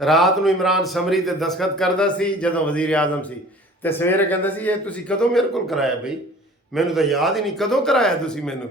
ਰਾਤ ਨੂੰ ਇਮਰਾਨ ਸਮਰੀ ਤੇ ਦਸਖਤ ਕਰਦਾ ਸੀ ਜਦੋਂ ਵਜ਼ੀਰ ਆਜ਼ਮ ਸੀ, ਤੇ ਸਵੇਰੇ ਕਹਿੰਦਾ ਸੀ ਇਹ ਤੁਸੀਂ ਕਦੋਂ ਮੇਰੇ ਕੋਲ ਕਰਾਇਆ ਬਈ? ਮੈਨੂੰ ਤਾਂ ਯਾਦ ਹੀ ਨਹੀਂ ਕਦੋਂ ਕਰਾਇਆ ਤੁਸੀਂ ਮੈਨੂੰ।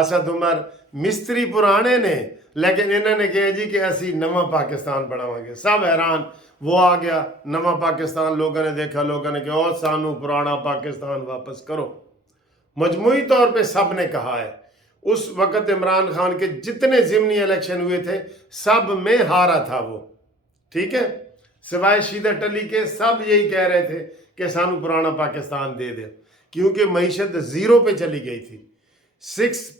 اسد عمر مستری پرانے نے، لیکن انہوں نے کہا جی کہ اسی نواں پاکستان بناواں گے. سب حیران. وہ آ گیا نواں پاکستان، لوگوں نے دیکھا، لوگوں نے کہا سانو پرانا پاکستان واپس کرو. مجموعی طور پہ سب نے کہا ہے. اس وقت عمران خان کے جتنے ضمنی الیکشن ہوئے تھے سب میں ہارا تھا وہ، ٹھیک ہے، سوائے شیدہ ٹلی کے. سب یہی کہہ رہے تھے کہ سانو پرانا پاکستان دے دے، کیونکہ معیشت زیرو پہ چلی گئی تھی. 6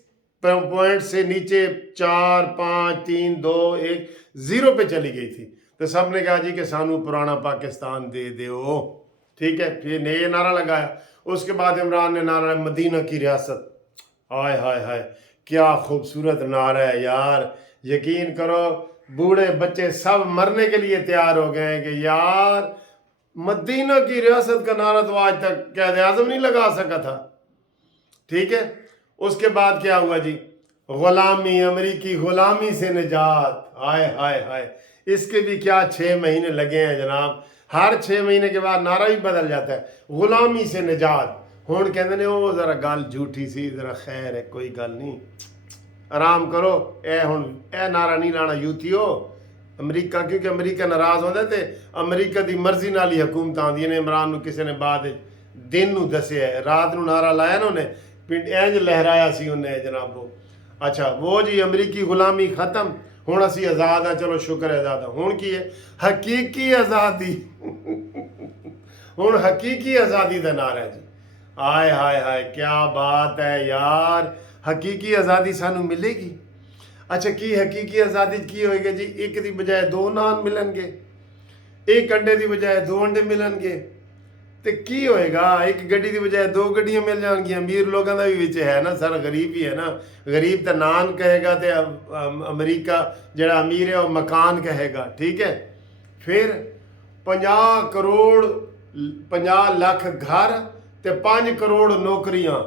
پوائنٹ سے نیچے 4 5 3 2 1 0 پہ چلی گئی تھی. تو سب نے کہا جی کہ سانو پرانا پاکستان دے دو، ٹھیک ہے. پھر یہ نعرہ لگایا. اس کے بعد عمران نے نعرہ مدینہ کی ریاست. ہائے ہائے ہائے، کیا خوبصورت نعرہ ہے یار. یقین کرو بوڑھے بچے سب مرنے کے لیے تیار ہو گئے ہیں کہ یار مدینہ کی ریاست کا نعرہ تو آج تک قائد اعظم نہیں لگا سکا تھا، ٹھیک ہے. اس کے بعد کیا ہوا جی؟ غلامی، امریکی غلامی سے نجات. ہائے ہائے ہائے، اس کے بھی کیا 6 مہینے لگے ہیں جناب. ہر 6 مہینے کے بعد نعرہ ہی بدل جاتا ہے. غلامی سے نجات. ہون کہندے نے وہ ذرا گل جھوٹی سی، ذرا خیر ہے، کوئی گل نہیں، آرام کرو. اے نعرہ نہیں لانا یوتھیو. امریکہ کیونکہ امریکہ ناراض ہوتا ہے، امریکہ دی مرضی نال ہی حکومت آندی نے. عمران نو کسی نے بعد دن نو دسیا ہے، رات نو نعرہ لایا نا انہیں، پنڈ اینج لہرایا سی انہیں جناب. وہ اچھا وہ جی امریکی غلامی ختم، ہوں اسی آزاد ہاں، چلو شکر ہے آزاد ہاں. ہوں کی ہے؟ حقیقی آزادی. ہوں حقیقی آزادی دا نعرہ ہے جی. ہائے ہائے ہائے، کیا بات ہے یار. حقیقی آزادی سانو ملے گی. اچھا کی حقیقی آزادی کی ہوئے گی جی؟ ایک دی بجائے 2 نان ملن گے، ایک انڈے دی بجائے 2 انڈے ملن گے. تے کی ہوئے گا؟ ایک گڈی دی بجائے 2 گڈیاں مل جان گی. امیر لوگوں دا بھی وچ ہے نا سر، غریب ہی ہے نا. غریب تے نان کہے گا تے امریکہ جڑا امیر ہے وہ مکان کہے گا، ٹھیک ہے. پھر 50 لاکھ گھر تے 5 کروڑ نوکریاں.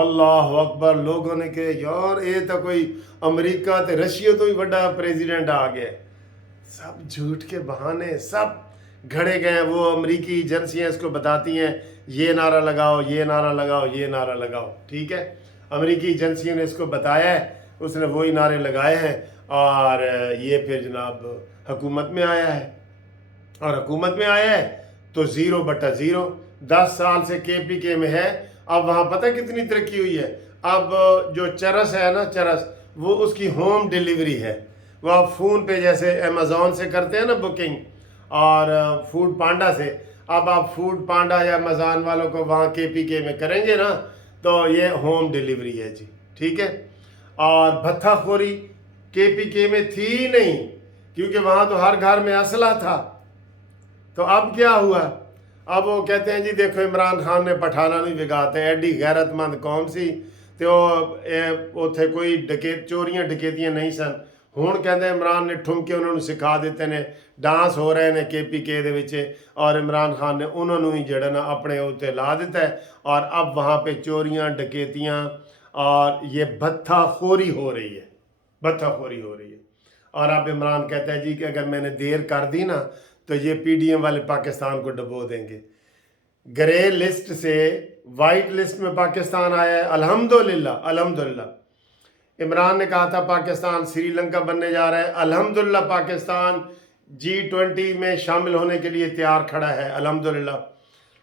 اللہ اکبر. لوگوں نے کہے یار یہ تو کوئی امریکہ تے رشیا تو بھی بڑا پریزیڈنٹ آ گیا. سب جھوٹ کے بہانے سب گھڑے گئے. وہ امریکی ایجنسیاں اس کو بتاتی ہیں یہ نعرہ لگاؤ، یہ نعرہ لگاؤ، یہ نعرہ لگاؤ، ٹھیک ہے. امریکی ایجنسیوں نے اس کو بتایا ہے، اس نے وہی نعرے لگائے ہیں، اور یہ پھر جناب حکومت میں آیا ہے. اور حکومت میں آیا ہے تو 0/0. 10 سال سے کے پی کے میں ہے. اب وہاں پتہ کتنی ترقی ہوئی ہے. اب جو چرس ہے نا، چرس، وہ اس کی ہوم ڈیلیوری ہے. وہ آپ فون پہ جیسے امیزون سے کرتے ہیں نا بکنگ، اور فوڈ پانڈا سے، اب آپ فوڈ پانڈا یا امیزون والوں کو وہاں کے پی کے میں کریں گے نا تو یہ ہوم ڈیلیوری ہے جی، ٹھیک ہے. اور بھتہ خوری کے پی کے میں تھی ہی نہیں، کیونکہ وہاں تو ہر گھر میں اسلحہ تھا. تو اب کیا ہوا؟ اب وہ کہتے ہیں جی دیکھو عمران خان نے پٹھانا نہیں بگاتے، ایڈی غیرت مند قوم سی تو وہ تھے کوئی چوریاں ڈکیتیاں نہیں سن. ہوں کہتے ہیں عمران نے ٹھمکے انہوں نے سکھا دیتے نے، ڈانس ہو رہے ہیں کے پی کے دے وچے، اور عمران خان نے انہوں ہی جڑا نا اپنے اوتے لا دیتا ہے. اور اب وہاں پہ چوریاں ڈکیتیاں اور یہ بھتہ خوری ہو رہی ہے، بھتہ خوری ہو رہی ہے. اور اب عمران کہتا ہے جی کہ اگر میں نے دیر کر دی نا تو یہ پی ڈی ایم والے پاکستان کو ڈبو دیں گے. گرے لسٹ سے وائٹ لسٹ میں پاکستان آیا ہے، الحمدللہ الحمدللہ. عمران نے کہا تھا پاکستان سری لنکا بننے جا رہا ہے، الحمدللہ پاکستان G20 میں شامل ہونے کے لیے تیار کھڑا ہے، الحمدللہ.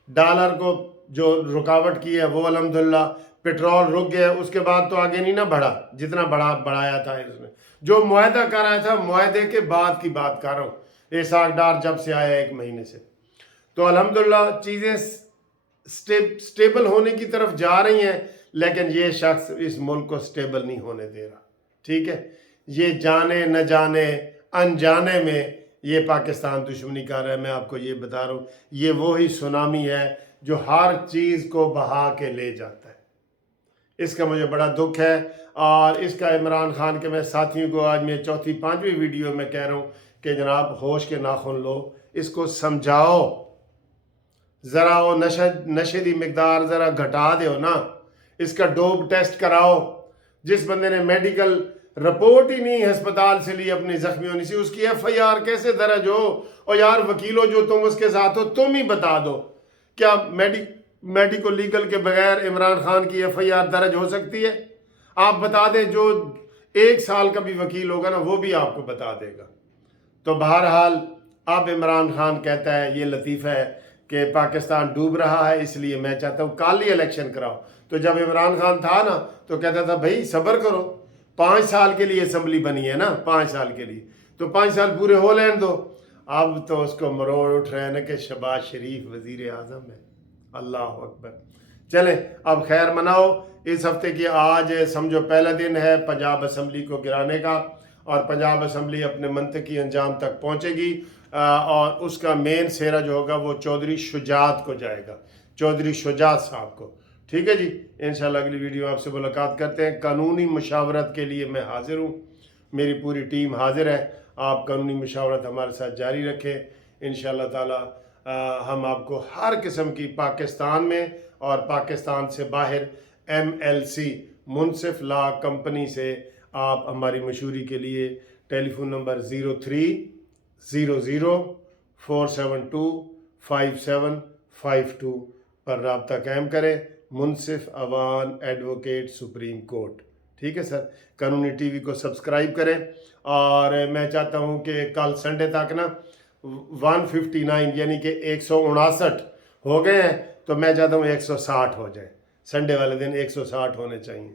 ڈالر کو جو رکاوٹ کی ہے وہ الحمدللہ. پیٹرول رک گیا، اس کے بعد تو آگے نہیں نہ بڑھا جتنا بڑھایا تھا اس نے. جو معاہدہ کر رہا تھا معاہدے کے بعد کی بات کر رہا ہوں، اسحاق ڈار جب سے آیا 1 مہینے سے. تو الحمدللہ چیزیں سٹیبل ہونے کی طرف جا رہی ہیں، لیکن یہ شخص اس ملک کو سٹیبل نہیں ہونے دے رہا، ٹھیک ہے. یہ جانے نہ جانے انجانے میں یہ پاکستان دشمنی کر رہا ہے. میں آپ کو یہ بتا رہا ہوں، یہ وہی سونامی ہے جو ہر چیز کو بہا کے لے جاتا ہے. اس کا مجھے بڑا دکھ ہے. اور اس کا عمران خان کے میں ساتھیوں کو آج میں 4تھی 5ویں ویڈیو میں کہہ رہا ہوں کہ جناب ہوش کے ناخن لو، اس کو سمجھاؤ، ذرا وہ نشے دی مقدار ذرا گھٹا دیو نا، اس کا ڈوپ ٹیسٹ کراؤ. جس بندے نے میڈیکل رپورٹ ہی نہیں ہسپتال سے لی اپنی زخمی ہونی سی، اس کی FIR کیسے درج ہو؟ اور یار وکیلوں جو تم اس کے ساتھ ہو تم ہی بتا دو، کیا میڈیکو لیگل کے بغیر عمران خان کی FIR درج ہو سکتی ہے؟ آپ بتا دیں جو 1 سال کا بھی وکیل ہوگا نا وہ بھی آپ کو بتا دے گا. تو بہرحال اب عمران خان کہتا ہے یہ لطیفہ ہے کہ پاکستان ڈوب رہا ہے اس لیے میں چاہتا ہوں کل ہی الیکشن کراؤ. تو جب عمران خان تھا نا تو کہتا تھا بھائی صبر کرو، 5 سال کے لیے اسمبلی بنی ہے نا، 5 سال کے لیے، تو 5 سال پورے ہو لین دو. اب تو اس کو مروڑ اٹھ رہے ہیں نا کہ شہباز شریف وزیر اعظم ہے. اللہ اکبر. چلیں اب خیر مناؤ. اس ہفتے کی آج سمجھو پہلا دن ہے پنجاب اسمبلی کو گرانے کا، اور پنجاب اسمبلی اپنے منطقی انجام تک پہنچے گی، اور اس کا مین سہرا جو ہوگا وہ چودھری شجاعت کو جائے گا، چودھری شجاعت صاحب کو. ٹھیک ہے جی، انشاءاللہ اگلی ویڈیو آپ سے ملاقات کرتے ہیں. قانونی مشاورت کے لیے میں حاضر ہوں، میری پوری ٹیم حاضر ہے. آپ قانونی مشاورت ہمارے ساتھ جاری رکھیں. انشاءاللہ تعالی ہم آپ کو ہر قسم کی پاکستان میں اور پاکستان سے باہر MLC منصف لا کمپنی سے آپ ہماری مشہوری کے لیے ٹیلی فون نمبر 0300472572 پر رابطہ قائم کریں. منصف اوان ایڈوکیٹ سپریم کورٹ. ٹھیک ہے سر. قانونی ٹی وی کو سبسکرائب کریں، اور میں چاہتا ہوں کہ کل سنڈے تک نا 159 یعنی کہ 159 ہو گئے ہیں، تو میں چاہتا ہوں 160 ہو جائیں. سنڈے والے دن 160 ہونے چاہیے.